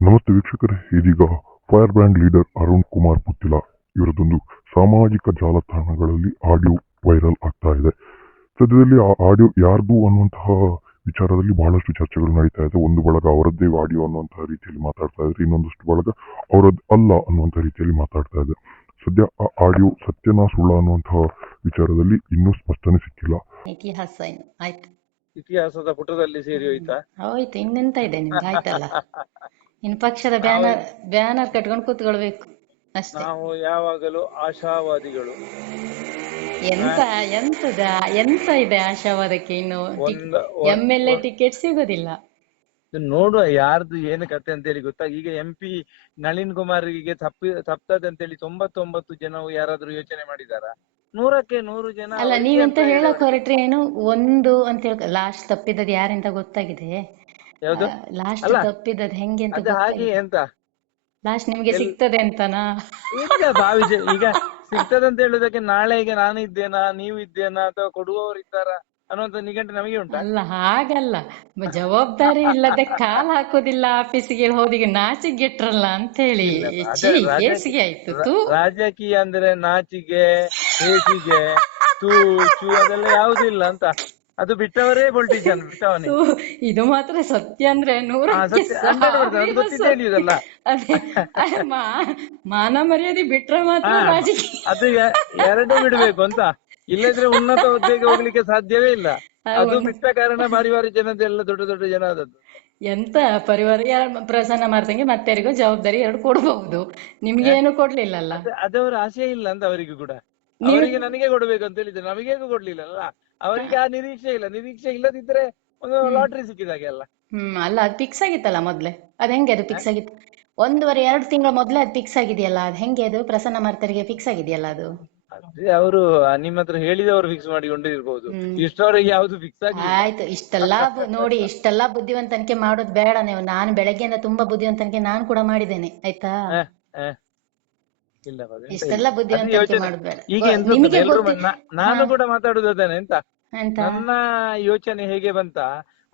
ನಮಸ್ತೆ ವೀಕ್ಷಕರೇ ಇದೀಗ fire brand leader Arun Kumar Puthila ಇವರದೊಂದು ಸಾಮಾಜಿಕ ಜಾಲತಾಣಗಳಲ್ಲಿ ಆಡಿಯೋ ವೈರಲ್ ಆಗ್ತಾ ಇದೆ. ಸದ್ಯದಲ್ಲಿ ಆ ಆಡಿಯೋ ಯಾರ್ದು ಅನ್ನುವಂತಹ ವಿಚಾರದಲ್ಲಿ ಬಹಳಷ್ಟು ಚರ್ಚೆಗಳು ನಡೀತಾ ಇದೆ. ಒಂದು ಬಳಗ ಅವರದ್ದೇ ಆಡಿಯೋ ಅನ್ನುವಂತಹ ರೀತಿಯಲ್ಲಿ ಮಾತಾಡ್ತಾ ಇದ್ದಾರೆ ಇನ್ನೊಂದಷ್ಟು ಬಳಗ ಅವರದ್ದು ಅಲ್ಲ ಅನ್ನುವಂಥ ರೀತಿಯಲ್ಲಿ ಮಾತಾಡ್ತಾ ಇದೆ. ಸದ್ಯ ಆ ಆಡಿಯೋ ಸತ್ಯನಾ ಸುಳ್ಳ ಅನ್ನುವಂತಹ ವಿಚಾರದಲ್ಲಿ ಇನ್ನೂ ಸ್ಪಷ್ಟನೆ ಸಿಕ್ಕಿಲ್ಲ. ಇತಿಹಾಸ ಇನ್ನು ಆಯ್ತು. ಇತಿಹಾಸದ ಪುಟದಲ್ಲಿ ಸೇರಿ ಹೋಯ್ತಾ? ಹೋಯ್ತು. ಇನ್ನೆಂತ ಇದೆ ನಿಮ್ಗೆ ಆಯ್ತಲ್ಲ? ಇನ್ನು ಪಕ್ಷದ ಬ್ಯಾನರ್ ಬ್ಯಾನರ್ ಕಟ್ಕೊಂಡು ಕೂತ್ಕೊಳ್ಬೇಕು ಅಷ್ಟೇ. ನಾವು ಯಾವಾಗಲೂ ಆಶಾವಾದಿಗಳು. ಎಂತ ಎಂತದ ಎಂತ ಇದೆ ಆಶಾವಾದಕ್ಕೆ ಇನ್ನು MLA M L A ticket ಸಿಗೋದಿಲ್ಲ. ನೋಡುವ ಯಾರ್ದು ಏನು ಕತೆ ಅಂತ ಹೇಳಿ ಗೊತ್ತಾ? ಈಗ ಎಂ ಪಿ ನಳಿನ್ ಕುಮಾರ್ಗೆ ತಪ್ಪಿ ತಪ್ತದೆ ಅಂತ ಹೇಳಿ ತೊಂಬತ್ತೊಂಬತ್ತು ಜನವು ಯಾರಾದ್ರೂ ಯೋಚನೆ ಮಾಡಿದಾರ? ನೂರಕ್ಕೆ ನೂರು ಜನ ಅಲ್ಲ ಅವ್ರಿಗೆ ನೀವೆಂತ ಅಂತ ಹೇಳಕ್ ಹೊರಟ್ರೆ ಏನು? ಒಂದು ಅಂತ ಹೇಳಿ ಲಾಸ್ಟ್ ತಪ್ಪಿದ್ದದ್ ಯಾರಿಂದ ಗೊತ್ತಾಗಿದೆ? ಯಾವ್ದು? ಲಾಸ್ಟ್ ತಪ್ಪಿದ ತಪ್ಪಿದ್ದದ್ ಹೆಂಗೆ ಅಂತ ಅದು ಹಾಗೆ ಎಂತ? ಲಾಸ್ಟ್ ನಿಮ್ಗೆ ಸಿಗ್ತದೆ ಅಂತನಾ? ಈಗ ಭಾವಿಸ ಈಗ ಸಿಗ್ತದಂತ ಹೇಳುದಕ್ಕೆ ನಾಳೆಗೆ ನಾನು ಇದ್ದೇನಾ ನೀವು ಇದ್ದೇನಾ ಅಥವಾ ಕೊಡುವವರು ಇದ್ದಾರಾ ಅನ್ನುವಂತ ನಿಘಂಟು ನಮಗೆ ಉಂಟು? ಅಲ್ಲ ಹಾಗಲ್ಲ. ಜವಾಬ್ದಾರಿ ಇಲ್ಲದೆ ಕಾಲ್ ಹಾಕೋದಿಲ್ಲ ಆಫೀಸಿಗೆ ಹೋದಿಗೆ ನಾಚಿಗೆಟ್ರಲ್ಲ ಅಂತ ಹೇಳಿ ಹೇಸಿಗೆ ಆಯ್ತು ರಾಜಕೀಯ ಅಂದ್ರೆ ನಾಚಿಗೆ ಹೇಸಿಗೆ ತೂ ಚೂ ಅದೆಲ್ಲ ಯಾವ್ದು ಇಲ್ಲ ಅಂತ. ಅದು ಬಿಟ್ಟವರೇ ಪೊಲಿಟಿಷಿಯನ್ ಬಿಟ್ಟವನೇ. ಇದು ಮಾತ್ರ ಸತ್ಯ ಅಂದ್ರೆ ಹಾ, ನೂರಕ್ಕೆ ಸತ್ಯ. 100% ಅದು ಇದೆಲ್ಲ. ಅದೇ ಅದೇ ಮಾ- ಮಾನ ಮರ್ಯಾದೆ ಬಿಟ್ರೆ ಮಾತ್ರ ಅದು ಎರಡು ಬಿಡ್ಬೇಕು ಅಂತ. ಇಲ್ಲದ್ರೆ ಉನ್ನತ ಹುದ್ದೆಗೆ ಹೋಗ್ಲಿಕ್ಕೆ ಸಾಧ್ಯವೇ ಇಲ್ಲ. ಅದು. ಬಿಟ್ಟ ಕಾರಣ ಬಾರಿ ಬಾರಿ ಜನದೆಲ್ಲ ದೊಡ್ಡ ದೊಡ್ಡ ಜನ ಆದದ್ದು ಎಂತ ಪರಿವಾರ ಪ್ರಸನ್ನ ಮಾಡ್ತಂಗೆ ಮತ್ತೆ ಯಾರಿಗೂ ಜವಾಬ್ದಾರಿ ಎರಡು ಕೊಡಬಹುದು. ನಿಮ್ಗೆ ಏನು ಕೊಡ್ಲಿಲ್ಲಲ್ಲ. ಅದ- ಅದವರ ಆಸೆ ಇಲ್ಲ ಅಂತ ಅವರಿಗೂ ಕೂಡ. ಅವರಿಗೆ ನನಗೆ ಕೊಡ್ಬೇಕು ಅಂತ ಹೇಳಿದ್ರೆ ನಮಗೇನು ಕೊಡ್ಲಿಲ್ಲ ಅವರಿಗೆ ಆ ನಿರೀಕ್ಷೆ ಇಲ್ಲ. ನಿರೀಕ್ಷೆ ಇಲ್ಲದಿದ್ರೆ ಒಂದು ಲಾಟ್ರಿ ಸಿಕ್ಕಿದಾಗೆ ಅಲ್ಲ. ಹ್ಮ್ ಅಲ್ಲ ಅದು ಫಿಕ್ಸ್ ಆಗಿತ್ತಲ್ಲ ಮೊದ್ಲೆ? ಅದ್ ಹೆಂಗೆ ಅದು ಫಿಕ್ಸ್ ಆಗಿತ್ತು? ಒಂದೂವರೆ ಎರಡು ತಿಂಗಳ ಮೊದ್ಲೇ ಅದು ಫಿಕ್ಸ್ ಆಗಿದೆಯಲ್ಲ? ಅದ್ ಹೆಂಗೆ ಅದು? ಪ್ರಸನ್ನ ಮಾರ್ತರಿಗೆ ಫಿಕ್ಸ್ ಆಗಿದೆಯಲ್ಲ ಅದು? ಅದೇ ಅವರು ನಿಮ್ಮ ಹತ್ರ ಹೇಳಿದವರು ಫಿಕ್ಸ್ ಮಾಡಿಕೊಂಡು ಇರ್ಬೋದು. ಇಷ್ಟವರೆಗೆ ಯಾವ್ದು ಫಿಕ್ಸ್ ಆಯ್ತು ಇಷ್ಟೆಲ್ಲ ಬು- ನೋಡಿ ಇಷ್ಟೆಲ್ಲ ಬುದ್ಧಿವಂತನಿಕೆ ಮಾಡೋದು ಬೇಡ ನೀವು ನಾನು ಬೆಳಗ್ಗೆಯಿಂದ ತುಂಬಾ ಬುದ್ಧಿವಂತನಿಕೆ ನಾನು ಕೂಡ ಮಾಡಿದ್ದೇನೆ ಆಯ್ತಾ. ಇಲ್ಲ. ಇಷ್ಟೆಲ್ಲ ಬುದ್ಧಿವಂತಿಕೆ ಈಗ ನಿಮಗೆ ನಾನು ಕೂಡ ಮಾತಾಡುದು ಅದೇನೆ ಎಂತ? ಅಂತ ನನ್ನ ಯೋಚನೆ ಹೇಗೆ ಬಂತ?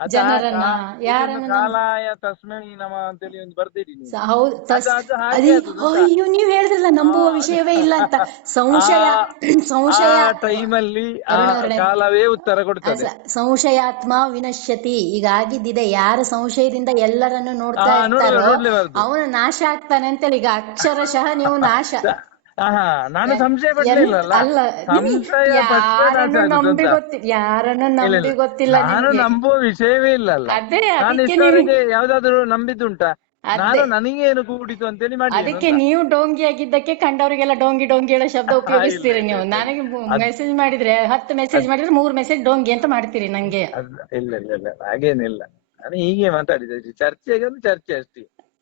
ಜನರನ್ನ ಯಾರನ್ನ ಕಾಲಾಯ ತಸ್ಮೈ ನಮ ಅಂತೇಳಿ ಒಂದು ಹೌದು? ಅಯ್ಯೋ ನೀವ್ ಹೇಳಿದ್ರಲ್ಲ ನಂಬುವ ವಿಷಯವೇ ಇಲ್ಲ ಅಂತ. ಸಂಶಯ ಸಂಶಯ ಟೈಮಲ್ಲಿ ಕಾಲವೇ ಉತ್ತರ ಕೊಡ್ತದೆ. ಸಂಶಯಾತ್ಮ ವಿನಶ್ಯತಿ. ಈಗ ಆಗಿದ್ದಿದೆ ಯಾರು ಸಂಶಯದಿಂದ ಎಲ್ಲರನ್ನು ನೋಡ್ತಾ ಇರ್ತಾರೋ ಅವನು ನಾಶ ಆಗ್ತಾನೆ ಅಂತೇಳಿ ಈಗ ಅಕ್ಷರಶಃ ನೀವು ನಾಶ. ನಾನು ಸಂಶಯ ಪಟ್ಟಿಲ್ಲ ಸಂಶಯ ಯಾರನ್ನು ಗೊತ್ತಿಲ್ಲ ನಾನು ನಂಬುವ ವಿಷಯವೇ ಇಲ್ಲ ಅಲ್ಲ ನಾನು ಇಷ್ಟವರೆಗೆ ಯಾವ್ದಾದ್ರು ನಂಬಿದ್ದುಂಟಾ. ನಾನು ನನಗೆ ಏನು ಕೂಡಿತು ಅಂತೇಳಿ ಮಾಡಿ ಅದಕ್ಕೆ ನೀವು ಡೋಂಗಿ ಆಗಿದ್ದಕ್ಕೆ ಕಂಡವರಿಗೆಲ್ಲ ಡೋಂಗಿ ಡೋಂಗಿ ಹೇಳೋ ಶಬ್ದ ಉಪಯೋಗಿಸ್ತೀರಿ ನೀವು. ನನಗೆ ಮೆಸೇಜ್ ಮಾಡಿದ್ರೆ ಹತ್ತು ಮೆಸೇಜ್ ಮಾಡಿದ್ರೆ ಮೂರು ಮೆಸೇಜ್ ಡೋಂಗಿ ಅಂತ ಮಾಡ್ತೀರಿ ನಂಗೆ. ಇಲ್ಲ ಇಲ್ಲ ಇಲ್ಲ ಹಾಗೇನಿಲ್ಲ. ನಾನು ಹೀಗೆ ಮಾತಾಡಿದ್ದೆ ಚರ್ಚೆಗೆ ಒಂದು ಚರ್ಚೆ ಅಷ್ಟೇ.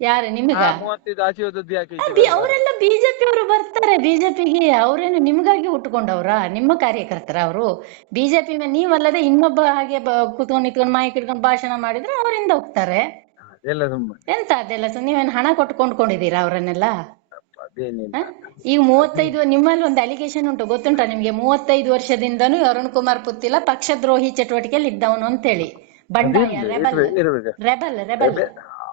ಯಾರು ನಿಮ್ಗ? ಮೂವತ್ತೈದು ಆಚೆ ಹೋದದ್ದು ಯಾಕೆ ಈಚೆ ಅವರೆಲ್ಲ ಬಿಜೆಪಿ ಅವರು ಬರ್ತಾರೆ. ಬಿಜೆಪಿಗೆ ಅವರೇನು ನಿಮ್ಗಾಗಿ ಹುಟ್ಕೊಂಡವ್ರ ನಿಮ್ಮ ಕಾರ್ಯಕರ್ತರ ಅವರು? ಬಿಜೆಪಿ ನೀವಲ್ಲದೆ ಇನ್ನೊಬ್ಬ ಹಾಗೆ ಕೂತ್ಕೊಂಡು ನಿಂತ್ಕೊಂಡು ಮಾಯಿಕ್ ಹಿಡ್ಕೊಂಡು ಭಾಷಣ ಮಾಡಿದ್ರೆ ಅವರಿಂದ ಹೋಗ್ತಾರೆ. ಎಂತ ಅದೆಲ್ಲ ನೀವೇನು ಹಣ ಕೊಟ್ಟು ಕೊಂಡ್ಕೊಂಡಿದ್ದೀರಾ ಅವರನ್ನೆಲ್ಲ? ಈಗ ಮೂವತ್ತೈದು ನಿಮ್ಮಲ್ಲಿ ಒಂದು ಅಲಿಗೇಷನ್ ಉಂಟು ಗೊತ್ತುಂಟಾ ನಿಮ್ಗೆ? ಮೂವತ್ತೈದು ವರ್ಷದಿಂದನೂ ಅರುಣ್ ಕುಮಾರ್ ಪುತ್ತಿಲ್ಲ ಪಕ್ಷದ್ರೋಹಿ ಚಟುವಟಿಕೆಯಲ್ಲಿ ಇದ್ದವನು ಅಂತೇಳಿ. ಬಂಡಾಯ ರೆಬಲ್ ರೆಬಲ್ ರೆಬಲ್.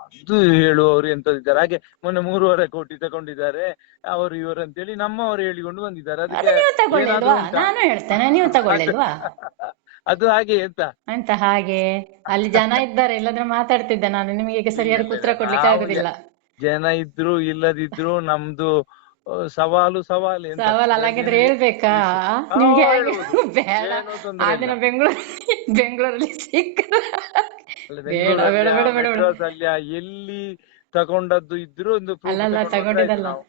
ಅದು ಹೇಳುವವರು ಎಂತದಿದ್ದಾರೆ. ಹಾಗೆ ಮೊನ್ನೆ ಮೂರುವರೆ ಕೋಟಿ ತಗೊಂಡಿದ್ದಾರೆ. ಅವರು ಇವರು ಅಂತೇಳಿ ನಮ್ಮವರು ಹೇಳಿಕೊಂಡು ಬಂದಿದ್ದಾರೆ. ಅದು ಅದಕ್ಕೆ ನೀವು ತಗೊಳ್ಳಿಲ್ವಾ? ಉಂಟಾ? ನಾನು ಹೇಳ್ತೇನೆ. ನೀವು ತಗೊಳ್ಳಿಲ್ವಾ? ಅದು ಹಾಗೆ ಎಂತ? ಅಂತ ಹಾಗೆ? ಅಲ್ಲಿ ಜನ ಇದ್ದಾರೆ. ಇಲ್ಲದ್ರೆ ಮಾತಾಡ್ತಿದ್ದೆ ನಾನು. ನಿಮಗೆ ಈಗ ಸರಿಯಾದ ಉತ್ತರ ಕೊಡ್ಲಿಕ್ಕೆ ಆಗುದಿಲ್ಲ. ಜನ ಇದ್ರು ಇಲ್ಲದಿದ್ರು ನಮ್ದು ಸವಾಲು ಸವಾಲು ಎಂತ? ಸವಾಲ್ ಅಲ್ಲಾಗಿದ್ರೆ ಹೇಳ್ಬೇಕಾ? ನಿಮ್ಗೆ ಬೇಡ. ಏನು ತೊಂದ್ರೆ ಆ ದಿನ ಬೆಂಗಳೂರು ಬೆಂಗಳೂರಲ್ಲಿ ಸಿಕ್ಕ ಬೇಡ ಬೇಡ ಬೇಡ ಬೇಡ ಬೇಡ. ಮೆಡ್ರಾಸ್ ಅಲ್ಲಿ ಆ ಎಲ್ಲಿ ತಗೊಂಡದ್ದು ಇದ್ರು ಒಂದು proof ಅಲ್ಲಲ್ಲ ತಗೊಂಡು ತಗೊಂಡಿದ್ದಲ್ಲ. ನಾವು.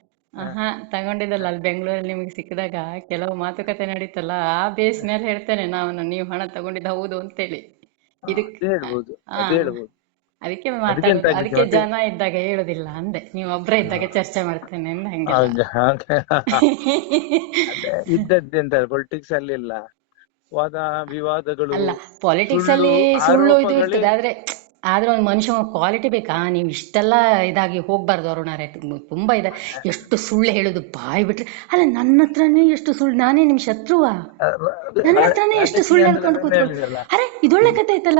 ತಗೊಂಡಿದ್ದಲ್ಲ. ಅಲ್ಲಿ ಬೆಂಗಳೂರಲ್ಲಿ ನಿಮ್ಗೆ ಸಿಕ್ಕಿದಾಗ ಕೆಲವು ಮಾತುಕತೆ ನಡೀತಲ್ಲ ಆ ಬೇಸ್ ಮೇಲೆ ಹೇಳ್ತೇನೆ ನಾನು. ನೀವು ಹಣ ತಗೊಂಡಿದ್ದು ಹೌದು ಅಂತೇಳಿ. ಇದಕ್ಕೆ ಹೇಳ್ಬೋದು ಹಾ. ಅದು ಹೇಳ್ಬೋದು. ಅದಕ್ಕೆ ಅದಕ್ಕೆ ಮಾತಾಡೋದು. ಅದಕ್ಕೆ? ಜನ ಇದ್ದಾಗ ಹೇಳುದಿಲ್ಲ ಅಂದೆ. ನೀವು ಒಬ್ರೇ ಇದ್ದಾಗ ಚರ್ಚೆ ಮಾಡ್ತೇನೆ ಅಂದ ಹಂಗೆ. ಇದ್ದದ್ದು ಎಂತ ಇದ್ದದ್ದೆಂತ ಪೊಲಿಟಿಕ್ಸ್ ಅಲ್ಲಿ ಇಲ್ಲ. ವಾದ ವಿವಾದಗಳು ಅಲ್ಲ ಪೊಲಿಟಿಕ್ಸ್ ಅಲ್ಲಿ ಸುಳ್ಳು, ಇದು ಇರ್ತದೆ. ಆದ್ರೆ ಆದ್ರೆ ಒಂದ್ ಮನುಷ್ಯ ಕ್ವಾಲಿಟಿ ಬೇಕಾ? ನೀವು ಇಷ್ಟೆಲ್ಲ ಇದಾಗಿ ಹೋಗ್ಬಾರ್ದು ಅರುಣಾರೆ ತುಂಬಾ ಇದೆ. ಎಷ್ಟು ಸುಳ್ಳು ಹೇಳುದು ಬಾಯ್ ಬಿಟ್ರೆ. ಅಲ್ಲ, ನನ್ನ ಹತ್ರನೇ ಎಷ್ಟು ಸುಳ್ಳು, ನಾನೇ ನಿಮ್ ಶತ್ರುವಾ? ನನ್ನ ಹತ್ರನೇ ಎಷ್ಟು ಸುಳ್ಳು ಅನ್ಕೊಂಡು ಕೂತ್ರು? ಅರೆ ಇದೊಳ್ಳೆ ಕತೆ ಐತಲ್ಲ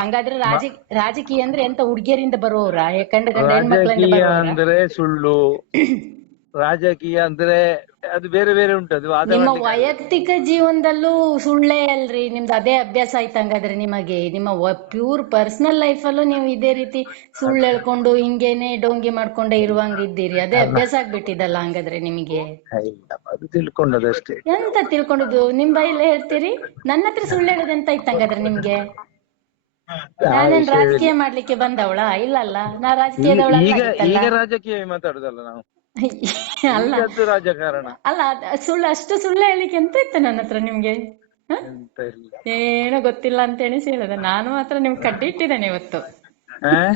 ಹಂಗಾದ್ರೆ ರಾಜ ರಾಜಕೀಯ ಅಂದ್ರೆ ಎಂತ ಹುಡ್ಗಿಯರಿಂದ ಬರುವವ್ರ? ಕಂಡ ಗಂಡ ಹೆಣ್ಮಕ್ಳಿಂದ ಅಂದ್ರೆ ಸುಳ್ಳು. ರಾಜಕೀಯ ಅಂದ್ರೆ ಅದು ಬೇರೆ ಬೇರೆ ಉಂಟು ಅದು ನಿಮ್ಮ ವೈಯಕ್ತಿಕ ಜೀವನದಲ್ಲೂ ಸುಳ್ಳೇ ಅಲ್ರಿ ನಿಮ್ದು ಅದೇ ಅಭ್ಯಾಸ ಆಯ್ತು ಹಂಗಾದ್ರೆ ನಿಮಗೆ. ನಿಮ್ಮ ಪ್ಯೂರ್ ಪರ್ಸನಲ್ ಲೈಫ್ ಅಲ್ಲೂ ನೀವು ಇದೇ ರೀತಿ ಸುಳ್ಳು ಹೇಳ್ಕೊಂಡು ಹಿಂಗೇನೆ ಡೋಂಗಿ ಮಾಡ್ಕೊಂಡೇ ಇರುವಂಗ ಇದ್ದೀರಿ ಅದೇ ಅಭ್ಯಾಸ ಆಗ್ಬಿಟ್ಟಿದಲ್ಲ ಹಂಗಾದ್ರೆ ನಿಮಗೆ? ಇಲ್ಲ, ಅದು ತಿಳ್ಕೊಂಡದಷ್ಟೇ. ಎಂತ ತಿಳ್ಕೊಂಡಿದ್ದು? ನಿಮ್ ಬೈಲೆ ಹೇಳ್ತೀರಿ? ನನ್ನ ಹತ್ರ ಸುಳ್ಳು ಹೇಳೋದು ಎಂತ ಇತ್ತು ಹಂಗಾದ್ರೆ ನಿಮ್ಗೆ ನಾನೇನ್ ರಾಜಕೀಯ ಮಾಡ್ಲಿಕ್ಕೆ ಬಂದವಳ? ಇಲ್ಲಲ್ಲ ನಾ ರಾಜಕೀಯದವಳ ಈಗ ಈಗ ರಾಜಕೀಯ ಮಾತಾಡುದಲ್ಲ ನಾವು. ಅಲ್ಲ. ಈಗದ್ದು ರಾಜಕಾರಣ. ಅಲ್ಲ ಅದ್- ಸುಳ್ಳು ಅಷ್ಟು ಸುಳ್ಳು ಹೇಳಿಕ್ಕೆ ಎಂತ ಇತ್ತು ನನ್ನ ಹತ್ರ ನಿಮ್ಗೆ? ಹ? ಎಂತ ಇಲ್ಲ. ಏನೋ ಗೊತ್ತಿಲ್ಲ ಅಂತ ಎಣಿಸಿ ಹೇಳಿದೆ. ನಾನು ಮಾತ್ರ ನಿಮ್ ಕಡ್ಡಿ ಇಟ್ಟಿದ್ದೇನೆ ಇವತ್ತು. ಆ?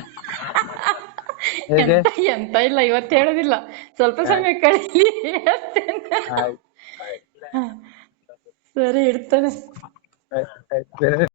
ಹೇಗೆ? ಎಂತ ಎಂತ ಇಲ್ಲ ಇವತ್ತು ಹೇಳೋದಿಲ್ಲ. ಸ್ವಲ್ಪ ಸಮಯ ಕಳೀಲಿ ಹೇಳ್ತೇನೆ. ಆಯ್ತು. ಹ. ಸರಿ ಇಡ್ತೇನೆ. ಆಯ್ತು ಆಯ್ತು.